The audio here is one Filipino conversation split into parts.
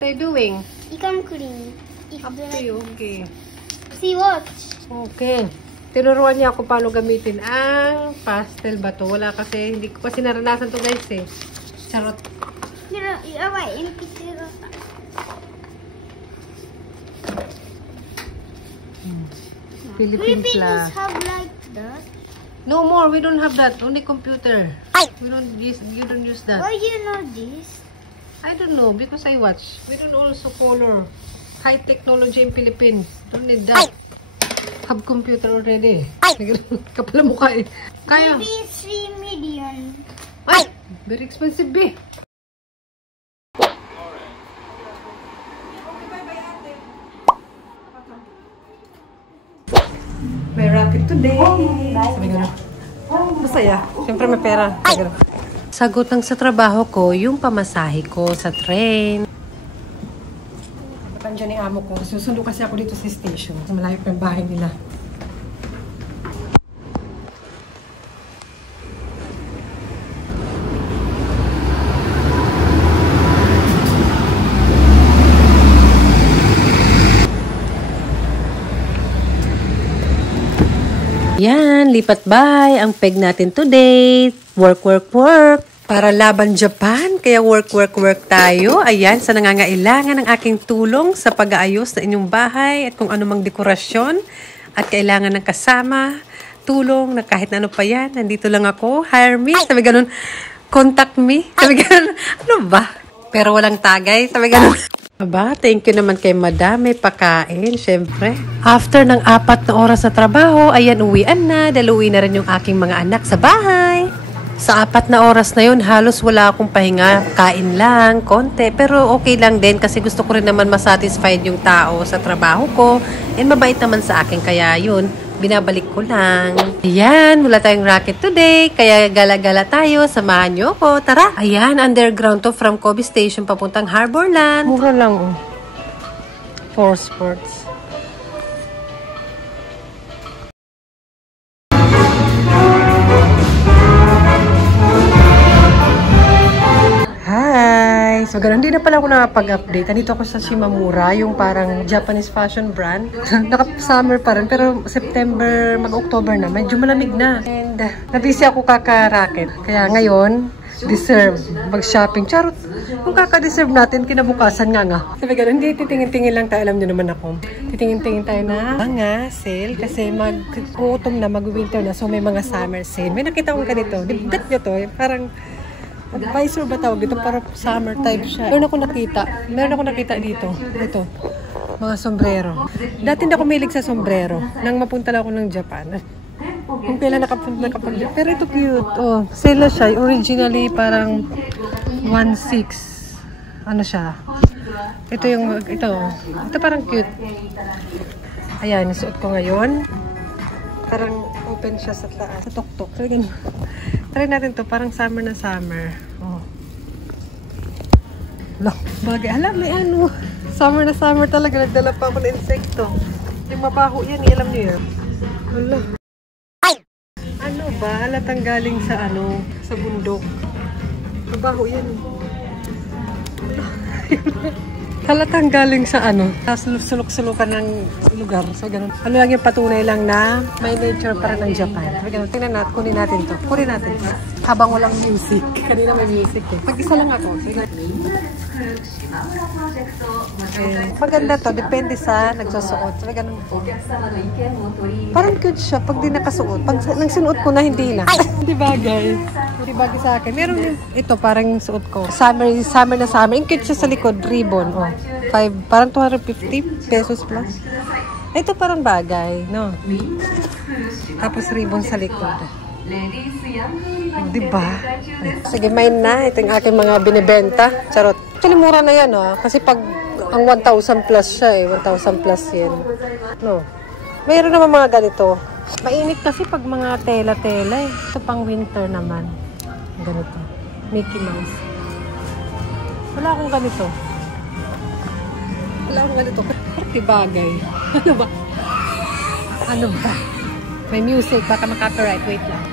What are you doing? Ikan clean. Up to you. Okay. See, watch. Okay. Tinuruan niya ako paano gamitin ang pastel ba to. Wala kasi, hindi ko kasi naranasan to guys eh. Charot. Philippines la. Have like that? No more, we don't have that. Only computer. We don't use, you don't use that. Why you know this? I don't know, because I watch. We don't also color. High technology in Philippines. Don't need that. Have computer already. Kapala mukha eh. Kaya. Maybe 3 million. Ay! Very expensive eh. May racket today. Sabi gano'n. Masaya. Siyempre may pera. Sabi gano'n. Sagot ng sa trabaho ko, yung pamasahe ko sa train. Nandiyan ni amo ko. Susundo kasi ako dito sa station. Malayo pa yung bahay nila. Yan, lipat bay ang peg natin today. Work, work, work. Para laban Japan, kaya work, work, work tayo. Ayan, sa nangangailangan ng aking tulong sa pag-aayos na inyong bahay at kung anumang dekorasyon at kailangan ng kasama, tulong na kahit na ano pa yan. Nandito lang ako, hire me. Sabi ganun, contact me. Sabi ganun, ano ba? Pero walang tagay. Sabi ganun. Aba, thank you naman kay madam. May pakain, syempre. After ng 4 na oras sa trabaho, ayan, uwian na. Daluwi na rin yung aking mga anak sa bahay. Sa 4 na oras na yun, halos wala akong pahinga. Kain lang, konti. Pero okay lang din kasi gusto ko rin naman masatisfied yung tao sa trabaho ko. And mabait naman sa akin, kaya yun, binabalik ko lang. Ayan, wala tayong racket today. Kaya gala-gala tayo. Samahan nyo ko. Tara! Ayan, underground to from Kobe Station papuntang Harborland. Mura lang oh. 4 sports. Hi! So, ganun, hindi na pala ako nakapag-update. Nandito ako sa Shimamura, yung parang Japanese fashion brand. Naka-summer pa rin, pero September, mag-October na. Medyo malamig na. And, nabisi ako kaka-racket. Kaya ngayon, deserve mag-shopping. Charot! Kung kaka-deserve natin, kinabukasan nga. Sabi ganun, hindi, titingin-tingin lang tayo. Alam nyo naman ako. Titingin-tingin tayo na mga sale. Kasi mag-autumn na, mag-winter na. So, may mga summer sale. May nakita kong ganito. Bet nyo to, parang advisor ba tawag dito? Para summer type siya. Meron ako nakita dito. Ito. Mga sombrero. Dati hindi ako mahilig sa sombrero. Nang mapunta lang ako ng Japan. Kung kailan nakapag pero ito cute. Oh, sale na siya. Originally parang 1.6. Ano siya? Ito parang cute. Ayan, nasuot ko ngayon. Parang open siya sa taas. Sa tuktok. So, ganun. Try natin to. Parang summer na summer. Oh. Bagay. Alam, may ano. Summer na summer talaga. Nagdala pa ako ng insekto. Yung mabaho yan. Alam nyo yan. Hala. Ano ba? Halatang galing sa ano? Sa bundok. Mabaho yan. Halatang galing sa ano, tapos sulok-sulukan ng lugar. So, ganun. Ano lang yung patunay lang na may nature para ng Japan. So, ganun. Tingnan natin, kunin natin to. Kunin natin. Habang walang music. Kanina may music eh. Mag-isa lang ako. So, maganda to. Depende sa nagsusuot. So, ganun po. Parang cute siya pag di nakasuot. Pag nang sinuot ko na, hindi na. Hindi bagay. Hindi bagay sa akin. Meron din ito, parang suot ko. Summer na summer. Yung cute siya sa likod. Ribbon. Oh. Parang 250 pesos plus. Ito parang bagay, no? Tapos ribbon sa likod. Oh, diba? Sige, main na. Ito yung aking mga binibenta. Charot. Actually, mura na yan, oh. Kasi pag ang 1,000 plus siya, eh. 1,000 plus yan. No? Mayroon naman mga ganito. Mainit kasi pag mga tela-tela, eh. Ito pang winter naman. Ganito. Mickey Mouse. Wala akong ganito. Wala akong ganito. Parang bagay. Ano ba? Ano ba? May music. Baka maka-copyright. Wait lang.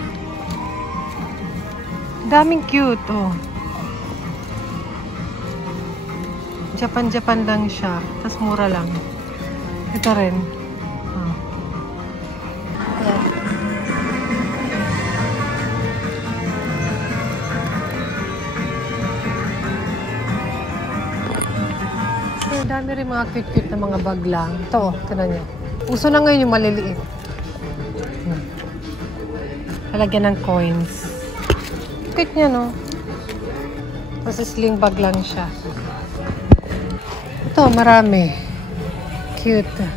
Daming cute, oh. Japan lang siya. Tapos mura lang. Ito rin. Oh. Ayan. Ang dami rin mga cute-cute na mga bag lang. Ito, tinan niyo. Uso na ngayon yung maliliit. Lalagyan ng coins. Cute niya, no? Tapos sling bag lang siya. Ito, marami. Cute.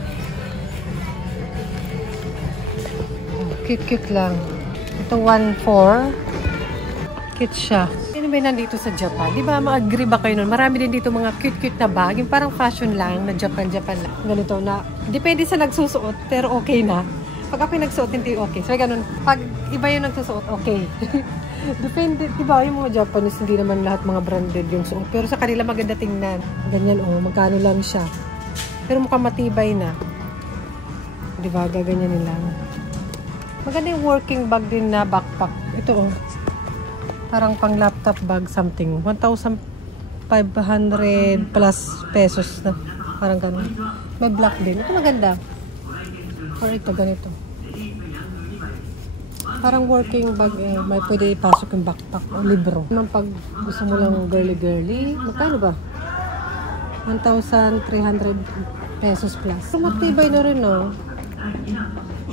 Cute lang. Ito, 1.4. Cute siya. Ano ba nandito sa Japan? Di ba, ma-agree ba kayo nun? Marami din dito mga cute na bag. Yung parang fashion lang, na Japan lang. Ganito na, depende sa nagsusuot, pero okay na. Pag ako yung nagsuot, hindi okay. So, ganun. Pag iba yung nagsusuot, okay. Depende, di ba, yung mga Japanese, hindi naman lahat mga branded yung suot. Pero sa kanila maganda tingnan. Ganyan, magkano lang siya. Pero mukhang matibay na. Di ba, gaganyan nila. Maganda yung working bag din na backpack. Ito, parang pang laptop bag something. 1,500 plus pesos na. Parang ganun. May black din. Ito maganda. Or ito, ganito. Parang working bag may pwede ipasok yung backpack o libro. Naman pag gusto mo lang girly, magkano ba? 1,300 pesos plus. So, matibay na rin, no?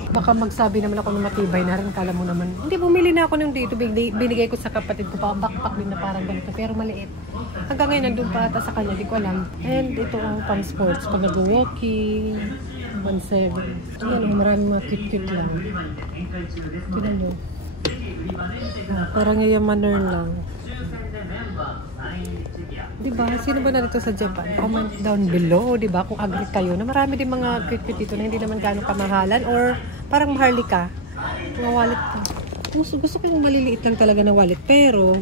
Baka magsabi naman ako na matibay na rin. Kala mo naman. Hindi, bumili na ako nung dito. Binigay ko sa kapatid ko pa. Backpack din na parang ganito. Pero maliit. Hanggang ngayon, nandun pa ata sa kanya. Di ko alam. And ito ang pang sports. Pag nag-walking. 1.7. Ayan, maraming mga cute lang. Tignan nyo. Parang yayamaner lang. Diba? Sino ba na dito sa Japan? Comment down below, diba? Kung agree kayo na marami din mga cute dito na hindi naman gano'ng kamahalan or parang maharlika. Mga wallet. Gusto ko yung maliliit lang talaga na wallet. Pero,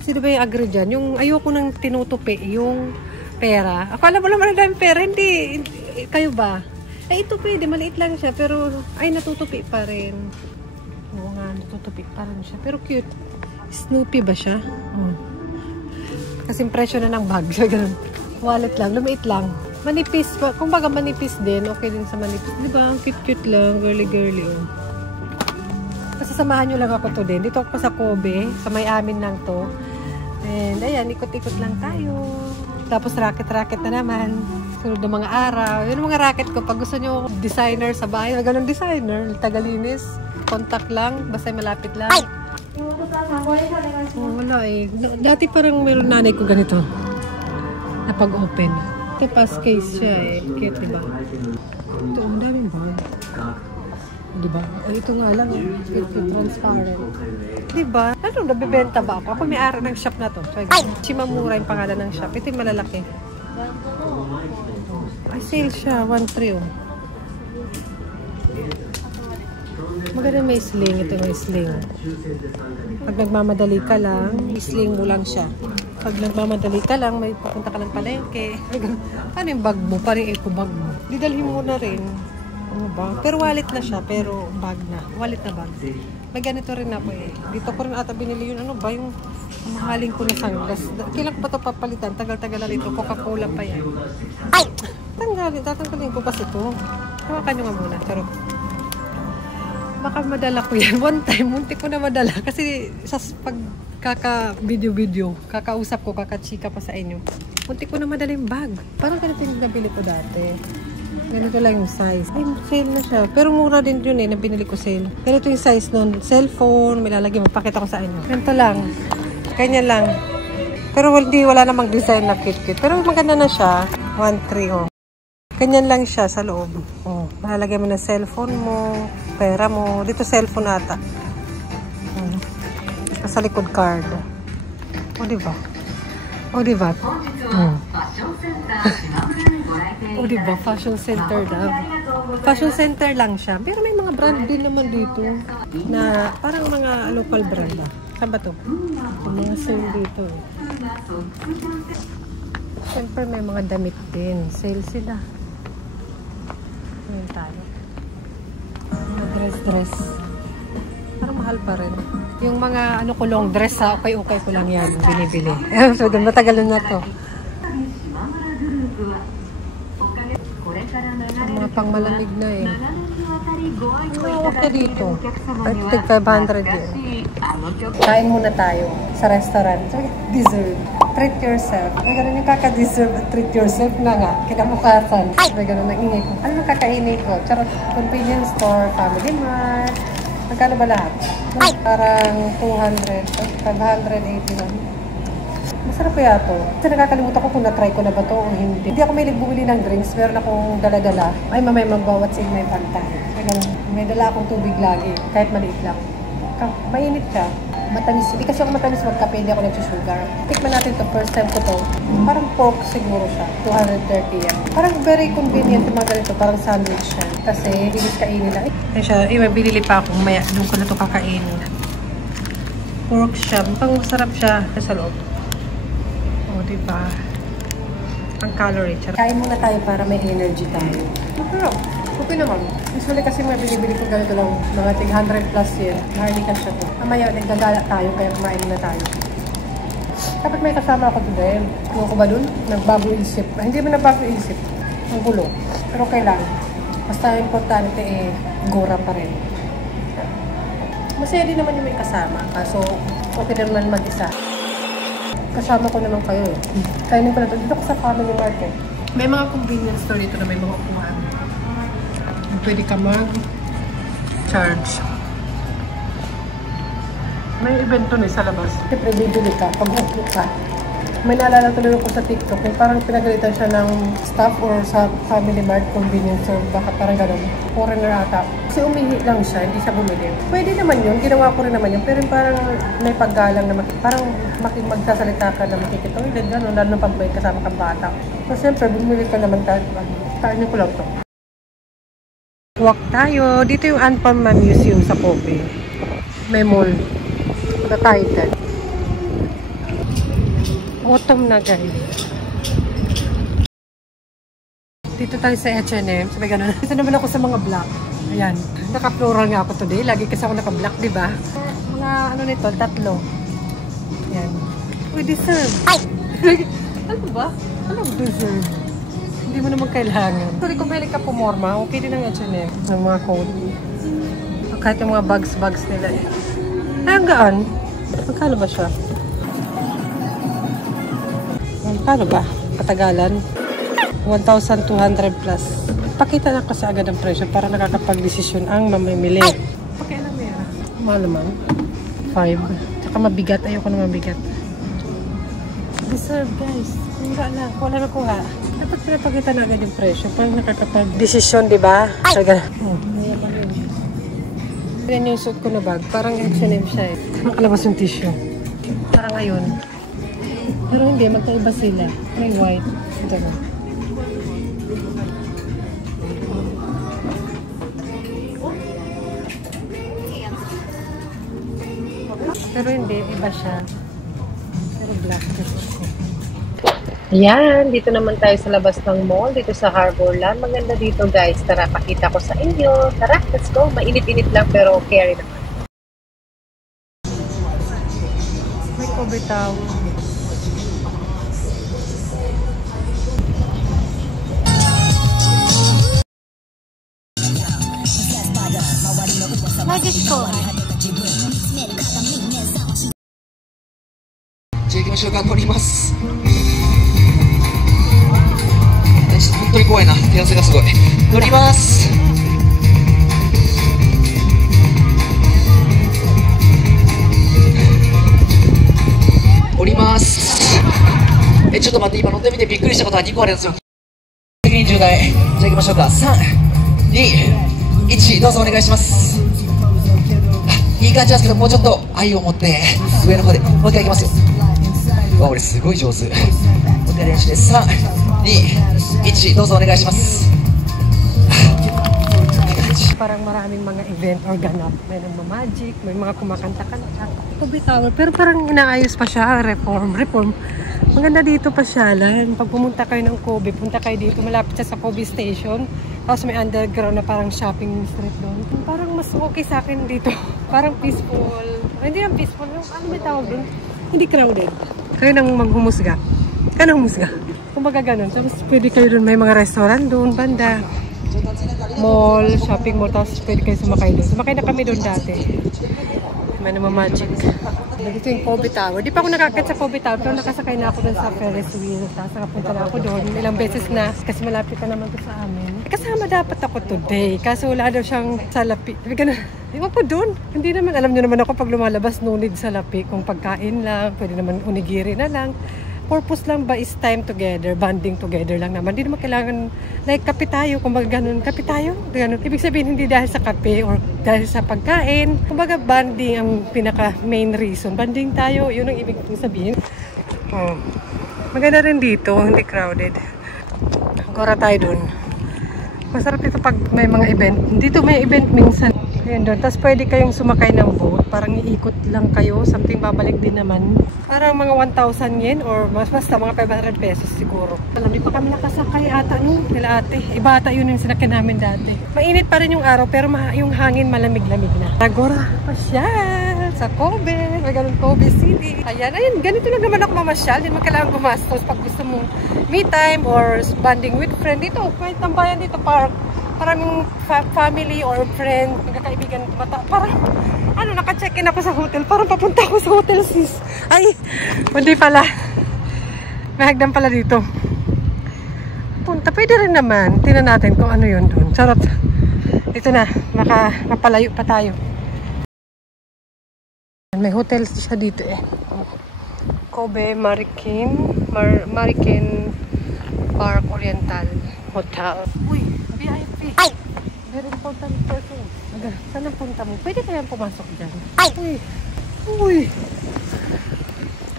sino ba yung agree dyan? Yung ayoko nang tinutupi, yung pera. Akala mo naman na pera, hindi. Kayo ba? Eh, ito pwede, maliit lang siya, pero, ay, natutupi pa rin. Oo nga, natutupi pa rin siya. Pero cute. Snoopy ba siya? Kasi presyo na ng bag. Ganun. Wallet lang, lumiit lang. Manipis, kung baga manipis din, okay din sa manipis. Diba, ang cute lang, girly, oh. Pasasamahan nyo lang ako to din. Dito ako sa Kobe, sa may amin lang to. And, ayan, ikot-ikot lang tayo. Tapos racket na naman. Sunod ng mga araw. Yun ang mga racket ko. Pag gusto nyo designer sa bahay, ganun designer. Tagalinis. Contact lang. Basta malapit lang. Wala eh. Dati parang meron nanay ko ganito. Na pag-open. Ito pass case siya eh. Cute, diba? Ito, ang daming bag. Diba? O, ito nga lang. Cute, transparent. Diba? Ano, nabibenta ba ako? Ako may-ari ng shop na to. Shimamura yung pangalan ng shop. Ito yung malalaki. Ay, sale siya. 1.3 oh. Maganda may sling. Ito may sling. Pag nagmamadali ka lang, sling mo lang siya. Pag nagmamadali ka lang, may papunta ka ng palengke. Ano yung bag mo? Parang eco bag mo. Didalhin mo na rin. Ano ba? Pero wallet na siya. Pero bag na. Wallet na bag. May ganito rin ako eh. Dito ko rin ata binili yun. Ano ba yung mahaling ko na sunglass? Kailan ko ba ito papalitan? Tagal-tagal na rito. Coca-Cola pa yan. Ay! Tatanggalin ko pa ito. Hawakan nyo nga muna. Charot. Baka madala ko yan. One time, munti ko na madala. Kasi sa pag kaka-video, kakausap ko, kakachika pa sa inyo. Munti ko na madala yung bag. Parang ganito yung nabili ko dati. Ganito lang yung size. Ay, sale na siya. Pero mura din yun eh, na binili ko sale. Ganito yung size nun. Cellphone, may lalagyan. Magpakita ko sa inyo. Ganito lang. Ganyan lang. Pero wala namang design na cute-cute. Pero maganda na siya. 1.3 oh. Ganyan lang siya sa loob. Oh, malalagyan mo na cellphone mo, pera mo. Dito cellphone ata. Sa likod card. O, diba? O, diba? O, diba? Fashion center daw. Fashion center lang siya. Pero may mga brand din naman dito na parang mga local brand. Saan ba to? Mga sale dito. Siyempre may mga damit din. Sale sila. Ngayon tayo. Mga dress. Parang mahal pa rin. Yung mga ano ko long dress ha, okay ko lang yan. Binibili. So, matagal na to. Ang mga pangmalamig na eh. Ang lawak na dito. Ay, tig 500 yun. Kain muna tayo sa restaurant. So, dessert. Treat yourself. May ganun yung kaka-dessert at treat yourself na nga. Kinabukasan. May ganun ang ingay ko. Ano kakainin ko? Charot. Convenience store, Family Mart. Magkano ba lahat? Parang 200, 580 lang. Masarap kaya to. Kasi nakakalimutan ko kung na-try ko na ba to o hindi. Hindi ako may nagbumili ng drinks. Meron akong dala-dala. Ay, mamay magbawat sa may pantay. May dala akong tubig lagi. Kahit maliit lang. Mainit siya. Matamis. Hindi kasi ako matamis magkape. Hindi ako nagsusugar. Tikman natin to. First time ko to. Parang pork siguro siya. 230 yan. Parang very convenient yung mga ganito. Parang sandwich siya. Kasi bilis kainin lang. Ay siya. May binili pa ako. Maya. Doon ko na to kakainin. Pork siya. Mukhang masarap siya sa loob. O, diba? Ang calorie. Kain muna tayo para may energy tayo. Masarap. Okay naman. Usually kasi may binibili ko ganito lang. Mga 100 plus yan. Mahalikan siya to. Mamaya, nagdadala tayo. Kaya kumain na tayo. Dapat may kasama ako today. Ano ko ba dun? Nagbago isip. Hindi mo nagbago isip. Ang gulo. Pero kailangan. Basta importante eh, gora pa rin. Masaya din naman yung may kasama. Kaso, okay naman mag-isa. Kasama ko naman kayo eh. Kainin ko na ito. Dito ko sa Family Mart eh. May mga convenience store dito na may mga upuan. Pwede ka mag-charge. May event to sa labas. Siyempre, bibili ka. Pag upo ka. May naalala tuloy ko sa TikTok. May parang pinagalitan siya ng staff or sa Family Mart convenience store. Baka parang gano'n. Foreigner ata. Kasi umihi lang siya. Hindi siya bumili. Pwede naman yun. Ginawa ko rin naman yun. Pero parang may paggalang na parang magsasalita ka na makikitawid. Gano'n. Lalo na pag may kasama kang bata. So, siyempre, bumili ka naman tayo. Kainin ko lang to. Walk tayo. Dito yung Anpanma Museum sa Kobe. May mall. The Titan. Autumn na guys. Dito tayo sa H&M. Sabi gano'n. Ito naman ako sa mga black. Ayan. Naka-floral nga ako today. Lagi kasi ako naka-black, diba? Mga ano nito, 3. Ayan. Uy, deserve. Ano ba? Anong deserve? Hindi mo naman kailangan. Sorry, kung mahilig ka pumorma, okay din ang H&M. Ang mga coat. Kahit yung mga bags nila eh. Ay, ang gaan. Magkano ba siya? Magkano ba? Katagalan? 1,200 plus. Pakita na kasi agad ang presyo para nakakapag-desisyon ang mamimili. Pakialam mo yan. Mahal naman. 5. Tsaka mabigat. Ayoko na mabigat. Deserve guys. Wala na. Wala na kuha. Dapat pinapakita na agad yung presyo para nakakapag-desisyon, di ba? Talaga. Yan yung suit ko na bag. Parang H&M siya eh. Nakalabas yung tissue. Parang ngayon. Pero hindi, magkaiba sila. May white. Ito na. Pero hindi, iba siya. Pero black kasi ko. Ayan, dito naman tayo sa labas ng mall, dito sa Harborland. Maganda dito guys. Tara, pakita ko sa inyo. Tara, let's go. Mainit-init lang pero carry naman. May Kobe Tower. Magic ko. じゃあ行きましょうか。乗ります。本当に怖いな。手汗がすごい。乗ります。降ります。ちょっと待って、今乗ってみてびっくりしたことが2個あるんですよ。責任重大。じゃあ行きましょうか。3、2、1、どうぞお願いします。いい感じなんですけど、もうちょっと愛を持って上の方でもう一回いきますよ。わ、俺すごい上手。もう一回練習です。3、2、1、どうぞお願いします。Parang maraming mga event or ganap. May nagmamagic, may mga kumakanta-kanta. Kobe Tower, pero parang inaayos pa siya. Reform. Maganda dito pasyalan. Pag pumunta kayo ng Kobe, punta kayo dito. Malapit siya sa Kobe Station. Tapos may underground na parang shopping street doon. Parang mas okay sa akin dito. Parang peaceful. Hindi yung peaceful. Ano may tawag doon? Hindi crowded. Kayo nang maghumusga. Ganong musga. Kumbaga ganun. Tapos pwede kayo doon. May mga restaurant doon, banda. Mall, shopping mall. Tapos pwede kayo sumakay doon. Sumakay na kami doon dati. May naman magic. Dito yung Kobe Tower. Di pa ako nakakit sa Kobe Tower. Pero nakasakay na ako doon sa Ferris wheel. Tapos nakapunta na ako doon. Ilang beses na. Kasi malapit na naman to sa amin. Kasama dapat ako today. Kaso wala daw siyang salapi. Sabi ka na, iwan po doon. Hindi naman, alam niyo naman ako pag lumalabas, no need salapi. Kung pagkain lang, pwede naman onigiri na lang. Purpose lang ba is time together, bonding together lang naman. Hindi naman kailangan, like, kape tayo, kumbaga ganun, kape tayo, ganun. Ibig sabihin, hindi dahil sa kape or dahil sa pagkain. Kumbaga, bonding ang pinaka main reason. Bonding tayo, yun ang ibig sabihin. Oh. Maganda rin dito, hindi crowded. Gora tayo dun. Masarap dito pag may mga event. Dito may event minsan. Ayan doon. Tapos pwede kayong sumakay ng boat. Parang iikot lang kayo. Something babalik din naman. Parang mga 1,000 yen or mas basta mga 500 pesos siguro. Alam, di pa kami nakasakay ata nung nila ate. Iba ata yun yung sinakyan namin dati. Mainit pa rin yung araw pero yung hangin malamig-lamig na. Tagora, pasyal sa Kobe. May ganun Kobe City. Ayan, ayun. Ganito lang naman ako mamasyal. Hindi mo kailangan gumastos pag gusto mong me time or bonding with friend. Dito, may tambayan dito park. Parang family or friend, magkakaibigan, parang, ano, naka-check-in ako sa hotel. Parang papunta ako sa hotel, sis. Ay, hindi pala. May hagdan pala dito. Punta, pwede rin naman. Tingnan natin kung ano yun doon. Charot. Dito na, mapalayo pa tayo. May hotel siya dito eh. Kobe Marikin Park Oriental Hotel. Uy, VIP. Ay! Very important person. Saan ang punta mo? Pwede kayang pumasok dyan. Ay! Uy! Uy!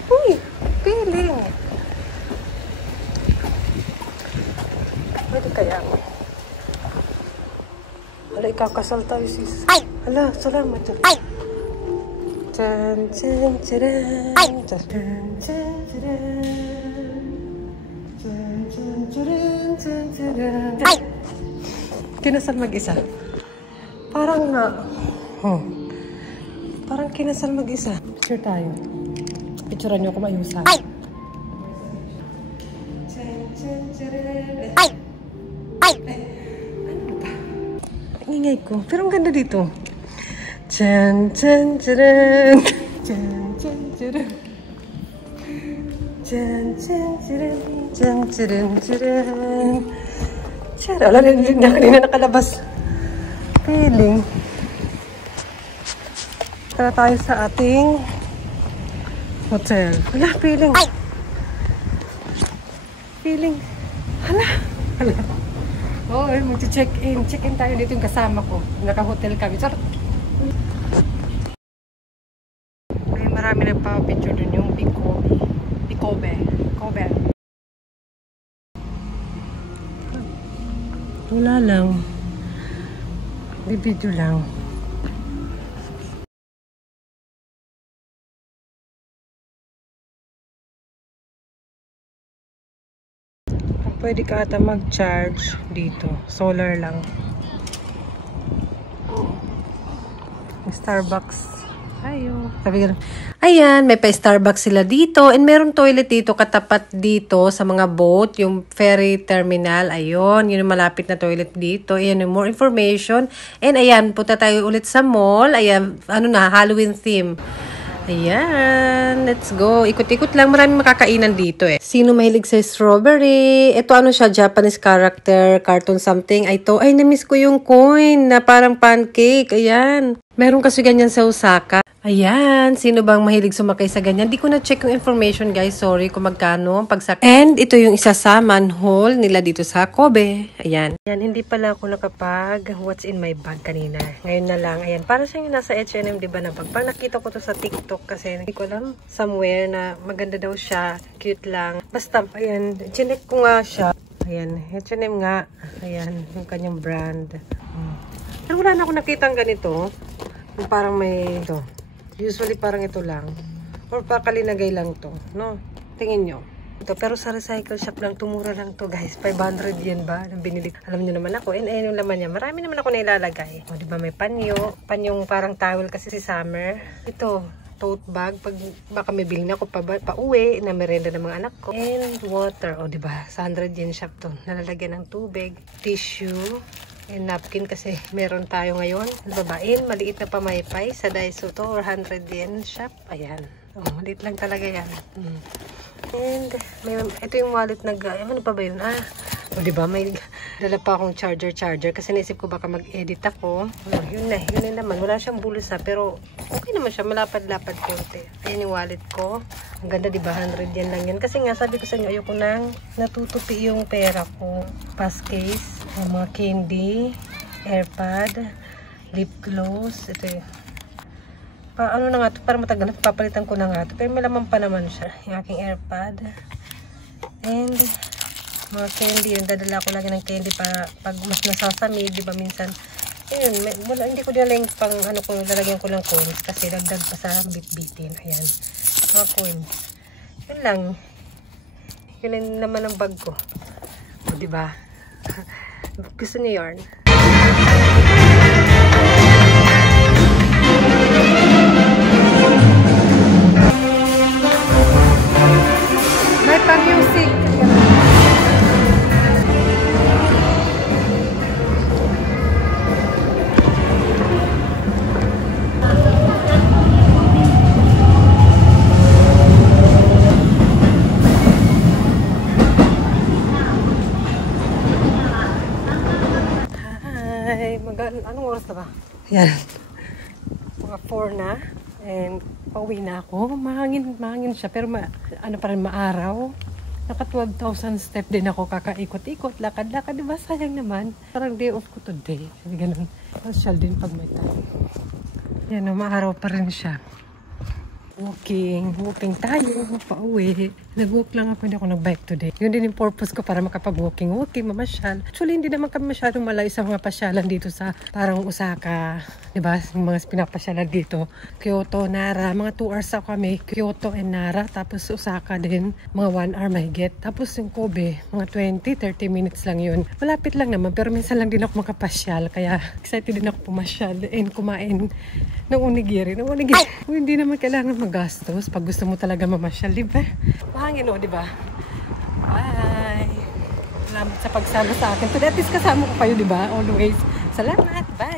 Uy! Piling! Pwede kaya? Hala, ikakasal tayo, sis. Ay! Hala, salamat. Ay! Chan, chan, charan. Ay! Chan, chan, charan. Chan, chan, charan, chan, charan. Ay! Kinasal mag-isa. Parang na. Parang kinasal mag-isa. Picture tayo. Picturean niyo kung mayusan. Ay! Ay! Ay! Ano ba? Ingay ko. Pero ang ganda dito. Chan, chan, charan. Chan, chan, charan. Chan, chan, charan. Chan, charan, charan. Chara, wala na kanina nakalabas. Feeling. Tara tayo sa ating hotel. Wala, feeling. Ay! Feeling. Hala. Hala. Oo, mag-check-in. Check-in tayo dito yung kasama ko. Naka-hotel kami. Chara. Ay, marami nagpa-picture dun yung Kobe. Wala lang. Bibidyo lang. Pwede ka ata mag-charge dito. Solar lang. Starbucks. Ayo. Sabi ka, ayan, may pa-Starbucks sila dito. And meron toilet dito, katapat dito sa mga boat. Yung ferry terminal. Ayun, yun yung malapit na toilet dito. Ayan yung more information. And ayan, punta tayo ulit sa mall. Ayan, ano na, Halloween theme. Ayan, let's go. Ikot-ikot lang. Maraming makakainan dito eh. Sino mahilig sa strawberry? Ito ano siya, Japanese character, cartoon something. Ito, ay namiss ko yung coin na parang pancake. Ayan. Meron kasi ganyan sa Osaka. Ayan, sino bang mahilig sumakay sa ganyan? Di ko na-check yung information guys. Sorry kung magkano ang pagsakay. And ito yung isa sa manhole nila dito sa Kobe. Ayan. Ayan, hindi pala ako nakapag what's in my bag kanina. Ngayon na lang. Ayan, para siyang nasa H&M, diba na bag? Parang nakita ko to sa TikTok kasi hindi ko alam somewhere na maganda daw siya. Cute lang. Basta, ayan, chinek ko nga siya. Ayan, H&M nga. Ayan, yung kanyang brand. Pero wala na ako nakitang ganito. Yung parang may ito. Usually parang ito lang. Or pakalinagay lang to. No? Tingin nyo. Ito, pero sa recycle shop lang, tumura lang to guys. 500 yen ba? Nang binili. Alam nyo naman ako. And ayun yung laman niya. Marami naman ako nailalagay. O, diba may panyo. Panyong parang towel kasi si Summer. Ito. tote bag. Pag baka may bilhin ako pa uwi na merenda ng mga anak ko. And water. O, diba? Sa 100 yen shop to. Nalalagyan ng tubig. Tissue. And napkin kasi meron tayo ngayon. Babain, maliit na pamaypay. Sa Daiso to, or 100 yen shop. Ayan. Oh, maliit lang talaga yan. And ito yung wallet ano pa ba yun? O diba, may dala pa akong charger kasi naisip ko baka mag-edit ako. Yun na naman. Wala siyang bulsa pero okay naman siya. Malapad-lapad konti. Ayan yung wallet ko. Ang ganda diba, 100 yan lang yan. Kasi nga sabi ko sa inyo, ayoko nang natutupi yung pera ko. Pass case, mga candy, airpod, lip gloss. Ito yung ano na nga ito, para matagal na papalitan ko na nga ito. Pero may laman pa naman siya. Yung aking airpod. And mga candy, yun, dadala ko lagi ng candy para pag mas nasasamid, di ba minsan, yun, hindi ko dinala yung pang, ano ko, lalagyan ko ng coins, kasi dagdag pa sa bit-bitin, ayan, mga coins, yun lang, yun naman ang bag ko, o, di ba, gusto niyo yarn? May pa-music. Anong oras na ba? Yan. Mga 4 na. And pauwi na ako. Mahangin siya. Pero ano pa rin, maaraw. Naka 12,000 step din ako. Kakaikot-ikot. Lakad-lakad. Diba? Sayang naman. Parang day off ko today. Ganun. Social din pag may time. Yan o, maaraw pa rin siya. Walking tayo, pauwi. Nag-walk lang ako, hindi ako nag-bike today. Yun din yung purpose ko para makapag-walking, mamasyal. Actually, hindi naman kami masyadong malayo sa mga pasyalan dito sa parang Osaka. Diba? Yung mga pinapasyalan dito. Kyoto, Nara. Mga 2 hours ako kami. Kyoto and Nara. Tapos Osaka din. Mga 1 hour mahigit. Tapos yung Kobe, mga 20-30 minutes lang yun. Malapit lang naman. Pero minsan lang din ako makapasyal. Kaya excited din ako pumasyal and kumain ng onigiri. Hindi naman kailangan magastos pag gusto mo talaga mamasyal, di ba? Mahangin o, di ba? Bye! Salamat sa pagsama sa akin. Today, at least kasama ko kayo, di ba? Always. Salamat! Bye!